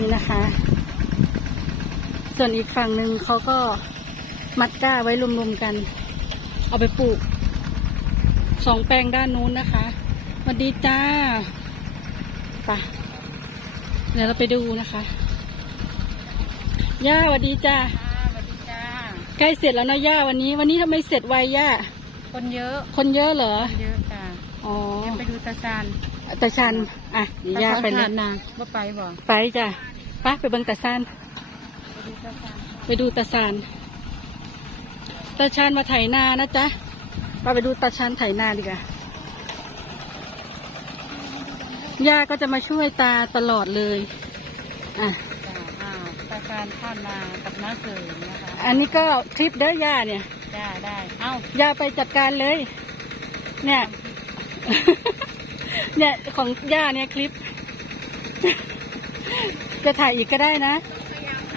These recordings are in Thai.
นี่นะคะ ส่วนอีกฝั่งหนึ่งเขาก็มัดก้าไว้รวมๆกัน เอาไปปลูกสองแปลงด้านนู้นนะคะสวัสดีจ้าไปะเดี๋ยวเราไปดูนะคะย่าสวัสดีจ้าสวัสดีจ้าใกล้เสร็จแล้วนะย่าวันนี้ วันนี้ทำไมเสร็จไวย่าคนเยอะ คนเยอะเหรอคนเยอะจ้าอ๋อเดี๋ยวไปดูตาจาน ตาชันอะเดี๋ยวย่าไปเลยนะว่าไปบ่ไปจ้ะไปไปเบิ่งตาชันไปดูตาจานไปดูตาชันตาชันมาไถนานะจ๊ะไปไปดูตาชันไถนาดีกว่าย่าก็จะมาช่วยตาตลอดเลยอะจ้าอ่าตาจานข้ามมากับน้าเสริมนะคะอันนี้ก็คลิปเด้อย่าเนี่ยจ้าได้เอ้าย่าไปจัดการเลย เนี่ย เนี่ยของย่าเนี่ยคลิป จะถ่ายอีกก็ได้นะ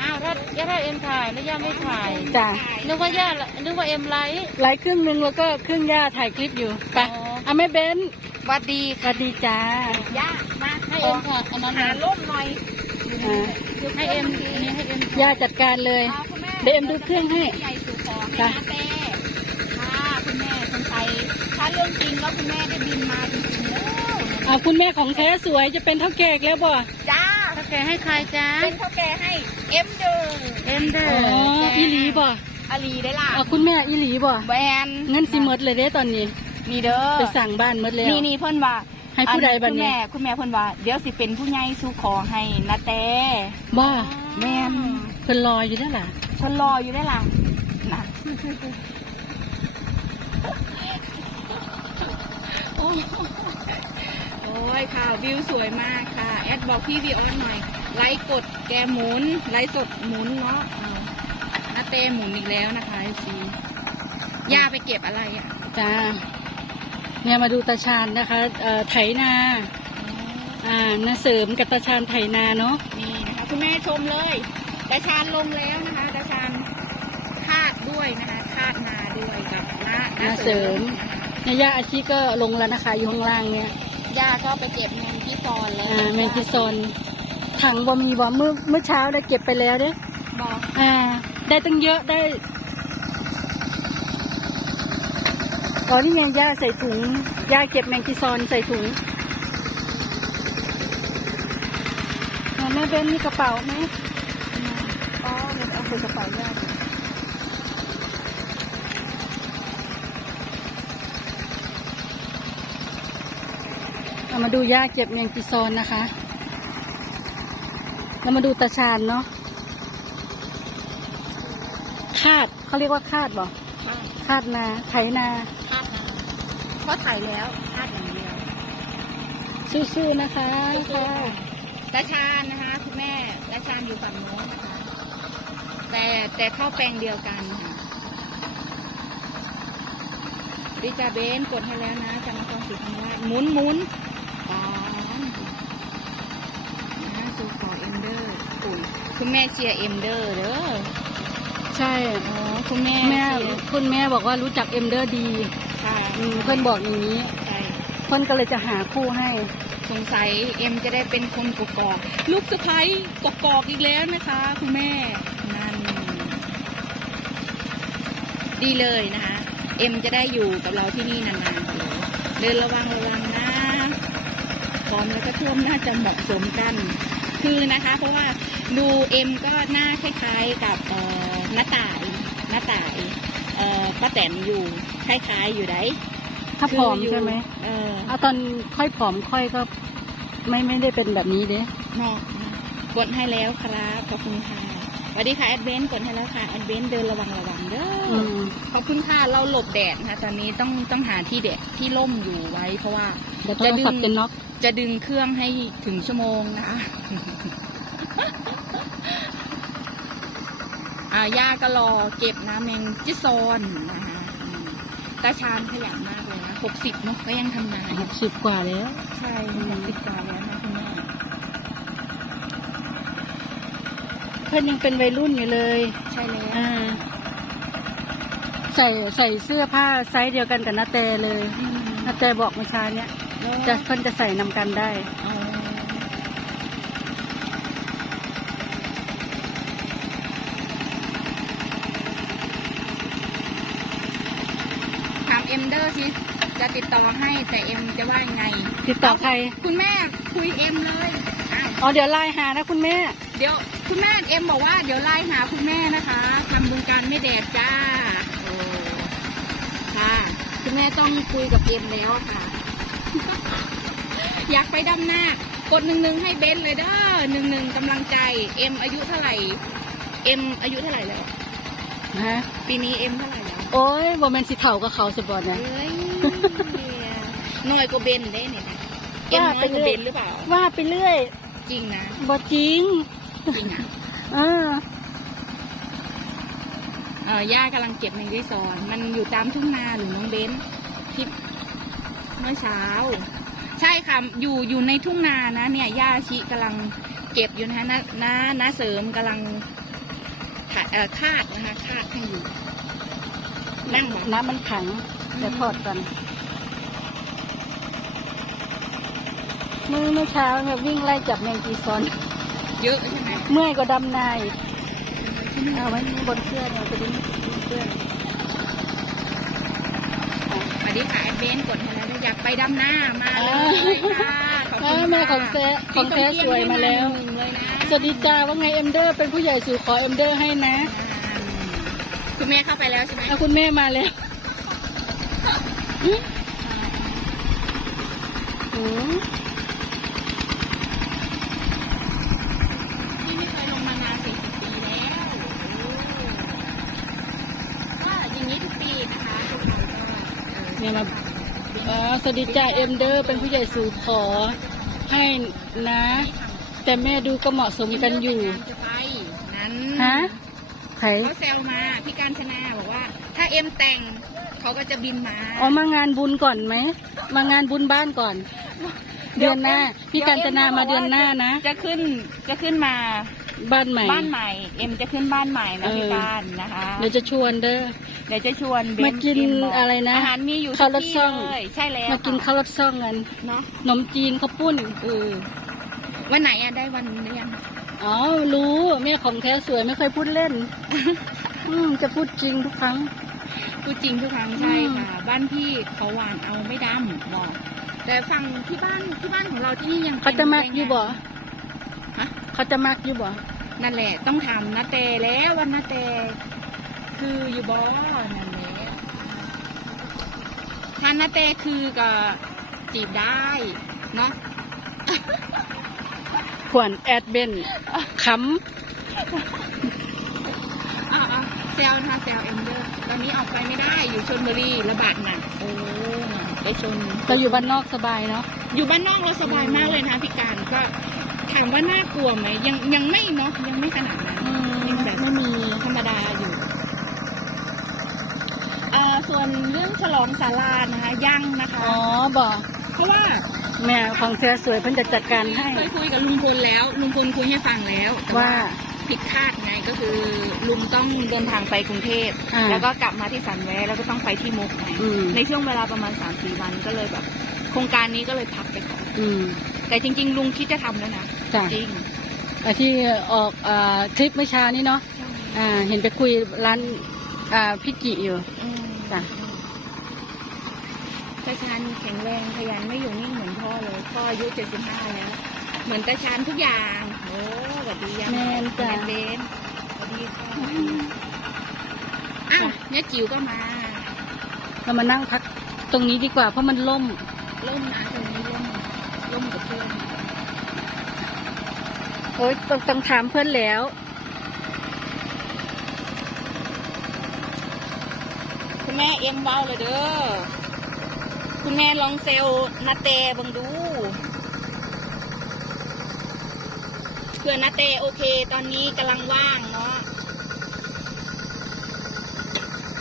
อ้าวถ้าย่าถ้าเอ็มถ่ายแล้วย่าไม่ถ่ายจ้ะนึกว่าย่านึกว่าเอ็มไลฟ์ไลฟ์ครึ่งหนึ่งแล้วก็ครึ่งย่าถ่ายคลิปอยู่ไปอ๋ออะแม่เบนหวัดดีสวัสดีจ้าย่ามาให้เอ็มถ่ายอันนั้นหาล่มหน่อยอ่าให้เอ็มอันนี้ให้เอ็มย่าจัดการเลยคุณแม่เดี๋ยวเอ็มดูเครื่องให้ใหญ่สู่ขอให้จ้ะนาเต้ค่ะคุณแม่สงสัยถ้าเรื่องจริงแล้วคุณแม่ได้บินมาจริงๆ แล้วอ่าคุณแม่ของแท้สวยจะเป็นเท่าแก่อีกแล้วบ่ จ้าถ้าแกให้ใครจ้าเป็นพ่อแกให้เอ็มเดอร์เอ็มเดออ๋ร์ออีหลีบ่อาลีได้ล่ะอ่าคุณแม่อีหลีบ่ แบนเงินสิหมดเลยเด้ตอนนี้ นี่เด้อไปสั่งบ้านหมดแล้ว นี่นี่เพิ่นว่าให้ผู้ใดบัดนี้ คุณแม่คุณแม่เพิ่นว่าเดี๋ยวสิเป็นผู้ใหญ่สู่ขอให้นาเต้บ่แม่นเพิ่นรออยู่นั่นล่ะฉันรออยู่ได้ล่ะนะ อ้ยค่ะวิวสวยมากค่ะ แอดบอกพี่วีออนหน่อย ไลค์กดแกหมุน ไลค์สดหมุนเนาะเอานาเต้หมุนอีกแล้วนะคะซีย่าไปเก็บอะไรอะจ้าเนี่ยมาดูตาชานนะคะเอ่อไถนาอ่านาเสริมกับตาชานไถนาเนาะนี่นะคะคุณแม่ชมเลยตาชานลงแล้วนะคะตาชานคาดด้วยนะคะคาดนาด้วยกับนานาเสริมเนี่ยย่าอาชีก็ลงแล้วนะคะอยู่ข้างล่างเนี่ย ย่าก็ไปเก็บแมงที่ซอนแล้วอ่าแมงกิซอนถังบ่มีบ่เมื่อเมื่อเช้าได้เก็บไปแล้วเด้บอกอ่า ได้ตั้งเยอะได้อ๋อนี่ไงย่าใส่ถุงย่าเก็บแมงกิซอนใส่ถุงอ่าแม่เบนมีกระเป๋าไหมอ๋อเดี๋ยวเอาใส่กระเป๋าย่าก่อน เอามาดูย่าเก็บแมงกิซอนนะคะแล้วมาดูตาชานเนาะ คาดเขาเรียกว่าคาดบ่คาดนา ไถนา คาดนาเพราะถ่ายแล้วคาดอย่างเดียว สู้ๆนะคะค่ะตาชานนะคะคุณแม่ตาชานอยู่ฝั่งโน้นนะคะ แต่แต่เข้าแปลงเดียวกันค่ะดิจาเบนกดให้แล้วนะจากนครศรีธรรมราชหมุนหมุนตามนะสู่ขอเอ็มเดอร์ คุณคุณแม่เชียร์เอ็มเดอร์เด้อใช่อ๋อคุณแม่แม่เชียร์คุณแม่บอกว่ารู้จักเอ็มเดอร์ดีค่ะอืมเพื่อนบอกอย่างนี้ใช่เพื่อนก็เลยจะหาคู่ให้ สงสัยเอ็มจะได้เป็นคนกกอกลูกสะพ้ยกกอกอีกแล้วนะคะ คุณแม่นั่นดีเลยนะคะ เอ็มจะได้อยู่กับเราที่นี่นานๆไปเลยเดินระวังระวังนะพร้อมแล้วก็ท่วมน่าจะเหมาะสมกัน คือนะคะ เพราะว่าดูเอ็มก็หน้าคล้ายๆกับเอ่อน้าต่ายน้าต่ายเอ่อป้าแตนอยู่คล้ายๆอยู่ไดถ้าผอมคืยู่ใช่ไหมเออเอาตอนค่อยผอมค่อยก็ไม่ไม่ได้เป็นแบบนี้เด้แม่กดให้แล้วครับขอบคุณค่ะ สวัสดีค่ะแอดเวนกดให้แล้วค่ะแอดเวนเดินระวังระวังเด้อือมขอบคุณค่ะเราหลบแดดนะคะตอนนี้ต้องต้องหาที่แดดที่ร่มอยู่ไว้เพราะว่าเดี๋ยวโทรศัพท์จะน็อก จะดึงเครื่องให้ถึงชั่วโมงนะคะอ่าย่าก็รอเก็บน้ำแมงจิซอนนะคะอืมตาชานขยันมากเลยนะหกสิบเนาะก็ยังทำงานหกสิบกว่าแล้ว ใช่หกสิบกว่าแล้วนะ พื่อนยังเป็นวัยรุ่นอยู่เลยใช่แล้วใส่ใส่เสื้อผ้าไซส์เดียวกันกับนาเตเลยนาเตบอกเมื่อช้าเนี้ยจะเพื่อนจะใส่นำกันได้ถามเอ็มเดอร์สิจะติดต่อให้แต่เอ็มจะว่ายังไง ติดต่อใคร คุณแม่คุยเอ็มเลย อ๋อ เดี๋ยวไลน์หานะคุณแม่ เดี๋ยว คุณแม่เอ็มบอกว่าเดี๋ยวไล่หาคุณแม่นะคะทำบุญการไม่แดดจ้าโอ้ค่ะคุณแม่ต้องคุยกับเอ็มแล้วค่ะ อยากไปดำหน้ากดหนึ่งหนึ่งให้เบนเลยเด้อหนึ่งหนึ่งกำลังใจ เอ็มอายุเท่าไหร่ เอ็มอายุเท่าไหร่แล้วฮะปีนี้เอ็มเท่าไหร่แล้วโอ้ยบ่แม่นสิเฒ่ากับเขาสบอนะเอ้ยน้อยกว่าเบนได้เนี่ยนะเอ็มว่าน้ไปอยกว่าเรื่เบอยนหรือเปล่า ว่าไปเรื่อย จริงนะบ่จริง จริงอะเออเออย่ากำลังเก็บในรีสอร์ทมันอยู่ตามทุ่งนาหรือน้องเบนที่เมื่อเช้า ใช่ค่ะอยู่อยู่ในทุ่งนานะเนี่ยย่าชิกำลังเก็บอยู่นะคะน้าน้าน้าเสริมกำลังถ่ายเอ่อคาดนะคะคาดให้อยู่นั่งบอกน้ำมันขังเดี๋ยวทอดกันเมื่อเมื่อเช้าเนี่ยวิ่งไล่จับแมงกีซอน เยอะใช่ไหมเมื่อยก็ดำนายเอาไว้บนเสื้อเนี่ยจะดิ้นเสื้อสวัสดีค่ะแอดเบนกดให้แล้วอยากไปดำหน้ามาเลยค่ะขอบคุณอ่าแม่ของแท้ของแท้สวยมาแล้วหนึ่งเลยนะสวัสดีจ้าว่าไงเอ็มเดอร์เป็นผู้ใหญ่สู่ขอเอ็มเดอร์ให้นะ คุณแม่เข้าไปแล้วใช่ไหมเอาคุณแม่มาแล้วหืม พี่ไม่เคยลงมานานสี่สิบปีแล้วก็อย่างนี้ทุกปีนะคะทุกคนก็เออ เนี่ยมาเออ สวัสดีจ้าเอ็มเดอร์เป็นผู้ใหญ่สู่ขอให้นะ แต่แม่ดูก็เหมาะสมกันอยู่จะไปนั้นฮะไผเขาแซวมาพี่การชนาบอกว่า ถ้าเอ็มแต่งเขาก็จะบินมาอ๋อมางานบุญก่อนไหมมางานบุญบ้านก่อน เดือนหน้า พี่การจนามาเดือนหน้านะจะขึ้นจะขึ้นมาบ้านใหม่บ้านใหม่ เอ็มจะขึ้นบ้านใหม่นะเออพี่การนะคะเดี๋ยวจะชวนเด้อ เดี๋ยวจะชวนเบมากินเมบอะไรนะ อาหารมีอยู่ข้าวรสทุกซ่องที่เลยใช่แล้วมากินข้าวรสซ่องกันเนาะขนมจีนข้าวปุ้นเออวันไหนอะได้วันหรือยังอ๋อรู้แม่ของแท้สวยไม่เคยพูดเล่น อืมจะพูดจริงทุกครั้ง พูดจริงทุกครั้งใช่ค่ะ บ้านพี่เขาหวานเอาไม่ดำบอกแต่ฝั่งที่บ้านที่บ้านของเราที่นี่ยังป็นเขาจะมักอยู่บ่ฮะเขาจะมักอยู่บ่นั่นแหละต้องทำนาเตแล้ววันนาเต คืออยู่บ่นั่นแหละทานนาเตคือก็จีบได้เนาะขวนแอดเบนขอ่าเซลนะคะเซลเอ็มเดอร์ตอนนี้ออกไปไม่ได้อยู่ชนบุรีระบาดหนักโอ้ไปชนำเราอยู่บ้านนอกสบายเนาะ อยู่บ้านนอกเราสบายมากเลยนะคะพี่การก็ถามว่าน่ากลัวไหมยังยังไม่เนาะยังไม่ขนาดนั้นอืมยังแบบไม่มีธรรมดาอยู่เอ่อส่วนเรื่องฉลองศาลานะคะยังนะคะ อ๋อบ่เพราะว่าแม่ของแท้สวยเพิ่นจะจัดการให้ เคยคุยกับลุงพลแล้ว ลุงพลคุยให้ฟังแล้วแต่ว่า ผิดคาดไงก็คือลุงต้องเดินทางไปกรุงเทพอ่าแล้วก็กลับมาที่สันแวแล้วก็ต้องไปที่มุกไงอืม ในช่วงเวลาประมาณสามสี่วันก็เลยแบบ โครงการนี้ก็เลยพักไปก่อนอืมแต่จริง ๆ ลุงคิดจะทำแล้วนะจ้ะจริงอะที่ออกอ่าคลิปเมื่อเช้านี้เนาะอ่าเห็นไปคุยร้านอ่าพี่กิอยู่ อืม จ้ะตาชานแข็งแรงขยันไม่อยู่นิ่งเหมือนพ่อเลยพ่ออายุเจ็ดสิบห้าแล้วเหมือนตาชานทุกอย่างโอ้สวัสดียังแม่นจ้ะแม่เบนสวัสดีค่ะอ้าวเนี่ยจิ๋วก็มาเรามานั่งพักตรงนี้ดีกว่าเพราะมันล่ม ร่มนะตรงนี้ร่มร่มกับเพื่อนโอ๊ยต้องต้องถามเพื่อนแล้ว คุณแม่เอ็มเว้าเลยเด้อ คุณแม่ลองเซลนาเตบังดูเพื่อนาเตโอเค ตอนนี้กำลังว่างเนาะ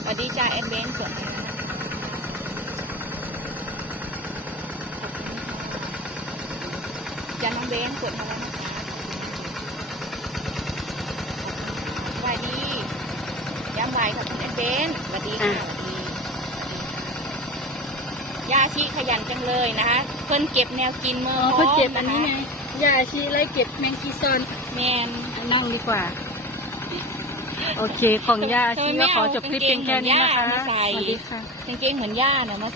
สวัสดีจ้าแอดเวนสือจ้าน้องเบนกดมาแล้วนะคะสวัสดีย้ำไว้ค่ะคุณแอดเบนสวัสดีค่ะ สวัสดียาชีขยันจังเลยนะคะ เพิ่นเก็บแนวกินเมื่ออ๋อเพื่อเก็บอันนี้ไงยาชีไล่เก็บแมงกีซอนแมนนั่งดีกว่า โอเค ของย่าทำไมชีไม่ก็ขอเอาจบคลิปเพียงแค่นี้นะคะกางเกงเหมือนย่ามาใส่สวัสดีค่ะกางเกงเหมือนย่าเนี่ยมา